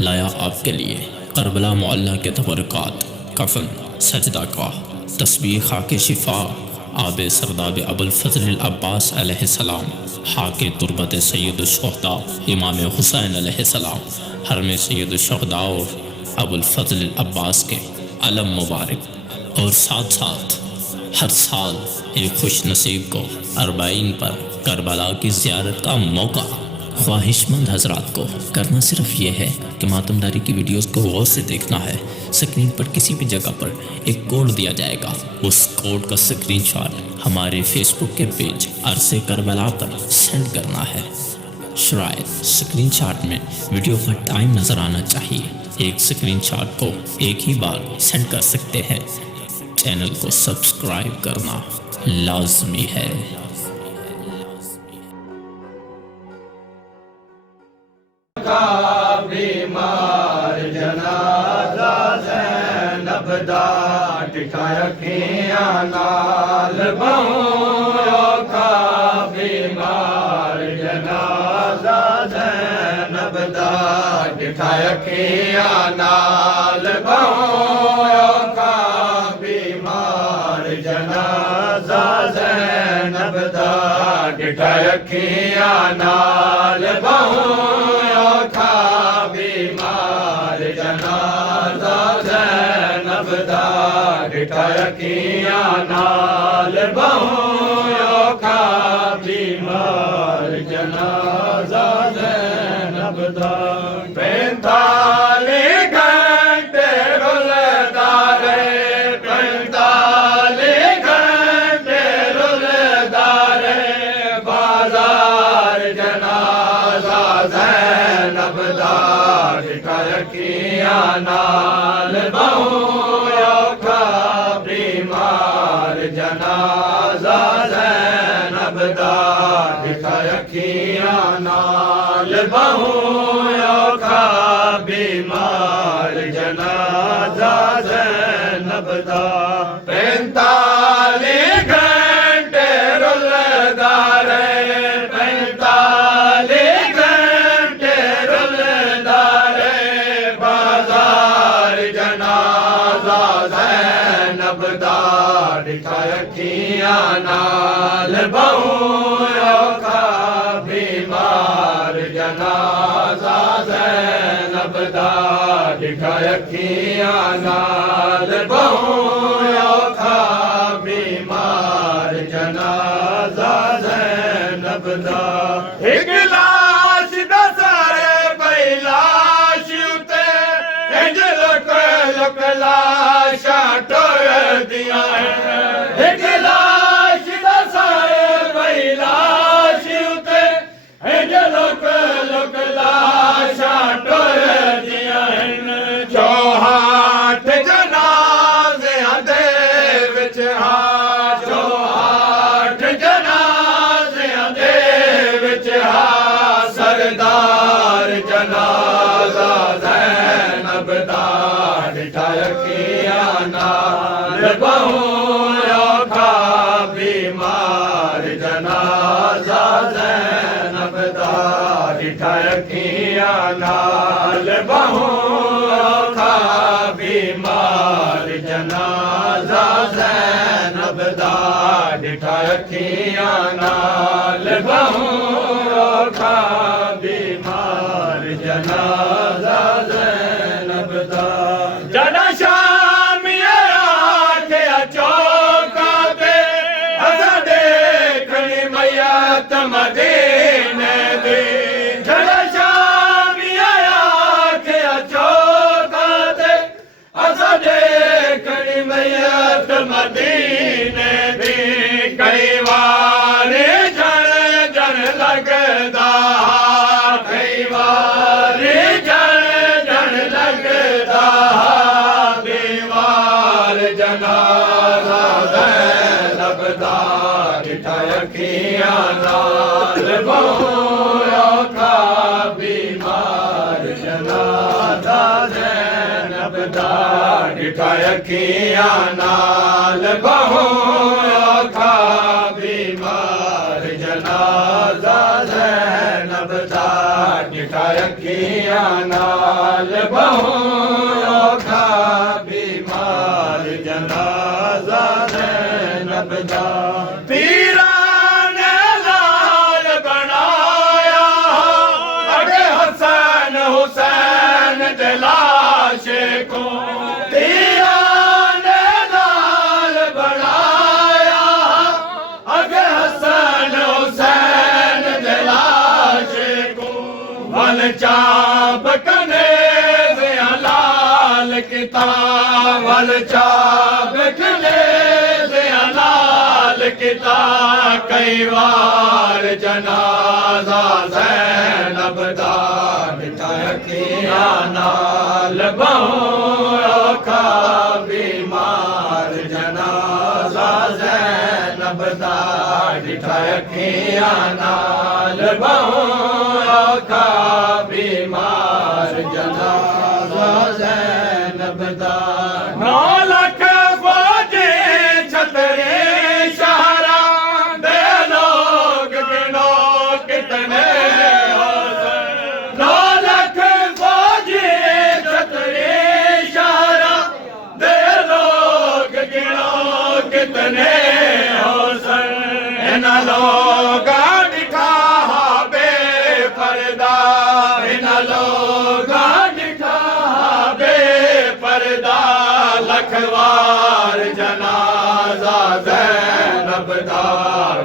लाया आपके लिए करबला मोहल्ला के तबरकात, कफन, सजदा का, तस्बीह खाके शिफा, आब सरदाब अबुल फजल अब्बास अलैहिस्सलाम, हाके तुरबत सैयद शुहदा इमाम हुसैन अलैहिस्सलाम, हरम सैयद शुहदा और अबुल फजल अब्बास के अलम मुबारक, और साथ साथ हर साल एक खुश नसीब को अरबाइन पर करबला की ज़ियारत का मौका ख्वाहिशमंद हजरात को करना सिर्फ ये है कि मातमदारी की वीडियोस को गौर से देखना है। स्क्रीन पर किसी भी जगह पर एक कोड दिया जाएगा, उस कोड का स्क्रीनशॉट हमारे फेसबुक के पेज अरसे करबला पर सेंड करना है। शायद स्क्रीनशॉट में वीडियो का टाइम नज़र आना चाहिए। एक स्क्रीनशॉट को एक ही बार सेंड कर सकते हैं। चैनल को सब्सक्राइब करना लाजमी है। बीमार जनाजा ज़ैनब दा टिकाया खियां नाल बहु का बीमार जनाजा ज़ैनब दा टिकाया खियां नाल बहु का बीमार जनाजा ज़ैनब दा टिकाया खियां नाल बहु टिकाया नाल बहु का बीमार जनाजा ज़ैनब दा 45 घंटे रुलदा रहे, 45 घंटे रुलदा रहे बाजार जनाजा ज़ैनब दा टिकाया नाल बहु जनाजा ज़ैनब दा टिकाया नाल बहु का बीमार जनाजा ज़ैनब दा 45 घंटे रुलदा रहे, 45 घंटे रुलदा रहे बाजार जनाजा ज़ैनब दा टिकाया नाल बहु का बीमार जनाजा ज़ैनब दा टिकाया नाल बहु का बीमार जनाजा ज़ैनब दा एक लाश दा सारे पई लाश उते इंज लुक लुक लाशां टुर दियां एक लाश दा सारे पई लाश उते इंज लुक लुक लाशां टुर दियां चौहाठ जनाज़ियां दे विच हा, चौहाठ जनाज़ियां दे विच हा सरदार जनाजा ज़ैनब दा टिकाया नाल बहु का बीमार जनाजा ज़ैनब दा टिकाया नाल बहु का बीमार जनाजा ज़ैनब दा टिकाया नाल बहु का बीमार जनाजा ज़ैनब दा जड़ा शामी आखिया चौका पे असा देखनी मैयत मदीने दी, जड़ा शामी आखिया चौका पे असा देखनी मैयत मदीने दी कई बार जन जन लगदा, कई बार जन जन लगदा जनाजा ज़ैनब दा टिकाया नाल बहु का बीमार जनाजा ज़ैनब दा टिकाया नाल बहु का बीमार जनाजा ज़ैनब दा टिकाया नाल नबदार पीरान लाल बनाया अगे हसन हुसैन दिलाशे को पीरान लाल बनाया अगे हसन हुसैन दिलाशे को वल चाप कने लाल किताब वल चाप कने लाल किताब कई बार जनाजा ज़ैनब दा बिठाया किया नाल बहु का बीमार जनाजा ज़ैनब दा बिठाया किया नाल बहु का बीमार जनाजा ज़ैनब दा 9 लाख फौजी छतरी शहरा दे लोग गिनो कितने 9 लाख फौजी छतरी शहरा दे लोग गिनो कितने इन लोगा दिखा बेपर्दा इन लोगा दिखा बेपर्दा लखवार जनाजा ज़ैनब दा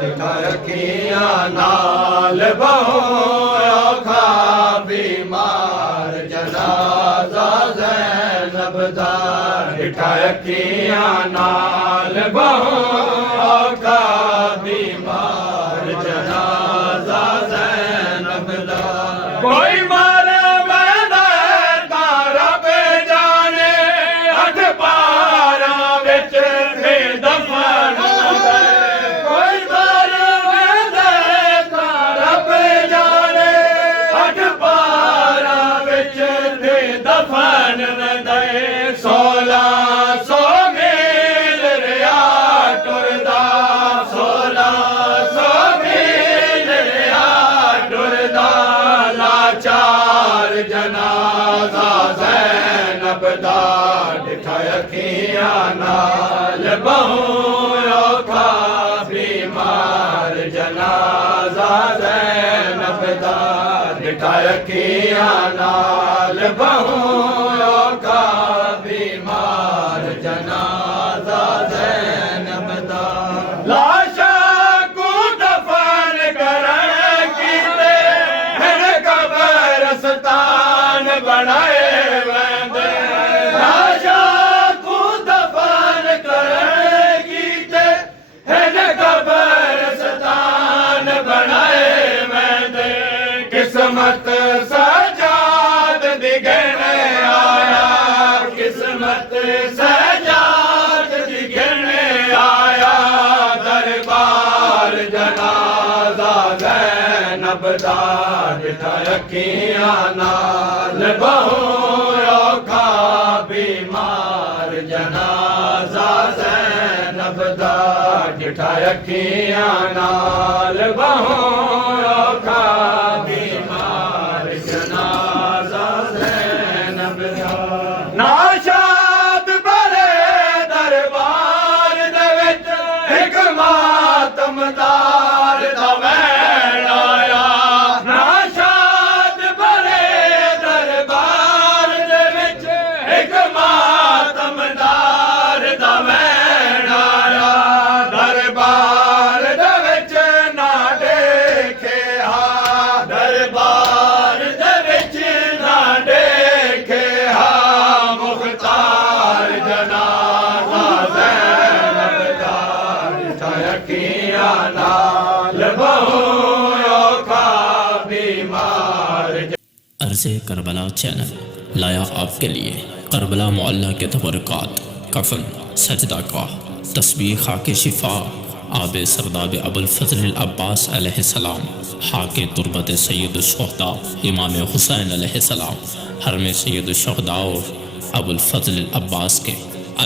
दिखाया किया नाल बहु औखा बीमार जनाजा ज़ैनब दा दिखाया किया नाल बहु औखा बीमार जनाजा ज़ैनब दा कोई मारे मैदान तारा पे जाने अठ पारा विच थे दफन कोई मारे मैदान तारा पे जाने अठ पारा विच थे दफन दे 1600 मील रिया टुरदा 1600 मील रिया टुरदा लाचार जनाजा ज़ैनब दा दिखाया किया नाल बहु औखा बीमार जनाजा ज़ैनब दा दिखाया किया नाल बहु औखा बीमार जनाजा ज़ैनब दा लाशा को दफन करे कीते फिर कब्रिस्तान बनाए वेंदे लाशा को दफन करे कीते फिर कब्रिस्तान बनाए वेंदे किस्मत सजाद दिगने आया किस्मत सजाद दिगने आया दरबार जनाजा ज़ैनब दा दिखाया किया नाल बहु औखा बीमार जनाजा ज़ैनब दा दिखाया किया नाल बहु औखा बीमार जनाजा ज़ैनब दा नाशाद बरे दरबार दे विच इक मातमदार दा वैण आया नाशाद बरे दरबार दे विच इक मातमदार दा वैण आया दरबार दे विच ना देखे दरबार दे विच ना देखे मुख्तार जनाजा ज़ैनब दा दिखाया किया नाल बहु औखा बीमार अर्ज़े करबला चैनल लाया आपके लिए करबला मुअल्ला के तबरकात कफन सजदा का तस्बीह खाके शिफा आब सरदाब अबुल फजल अब्बास अलैहिस्सलाम हाके तुरबत सैयद शुहदा इमाम हुसैन अलैहिस्सलाम हरम सैयद शुहदा अबुल फजल अब्बास के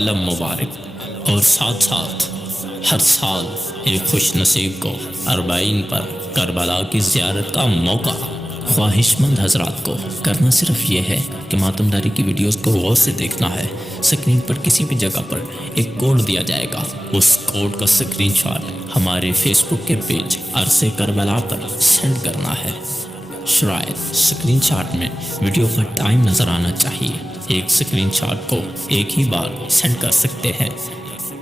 अलम मुबारक और साथ साथ हर साल एक खुश नसीब को अरबाइन पर करबला की ज़ियारत का मौका ख्वाहिशमंद हजरात को करना सिर्फ ये है कि मातमदारी की वीडियोस को गौर से देखना है। स्क्रीन पर किसी भी जगह पर एक कोड दिया जाएगा, उस कोड का स्क्रीनशॉट हमारे फेसबुक के पेज अरसे करबला पर सेंड करना है। शायद स्क्रीनशॉट में वीडियो का टाइम नज़र आना चाहिए। एक स्क्रीनशॉट को एक ही बार सेंड कर सकते हैं।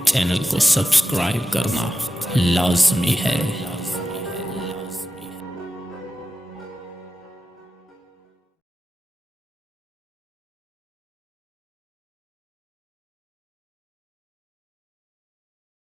चैनल को सब्सक्राइब करना लाजमी है।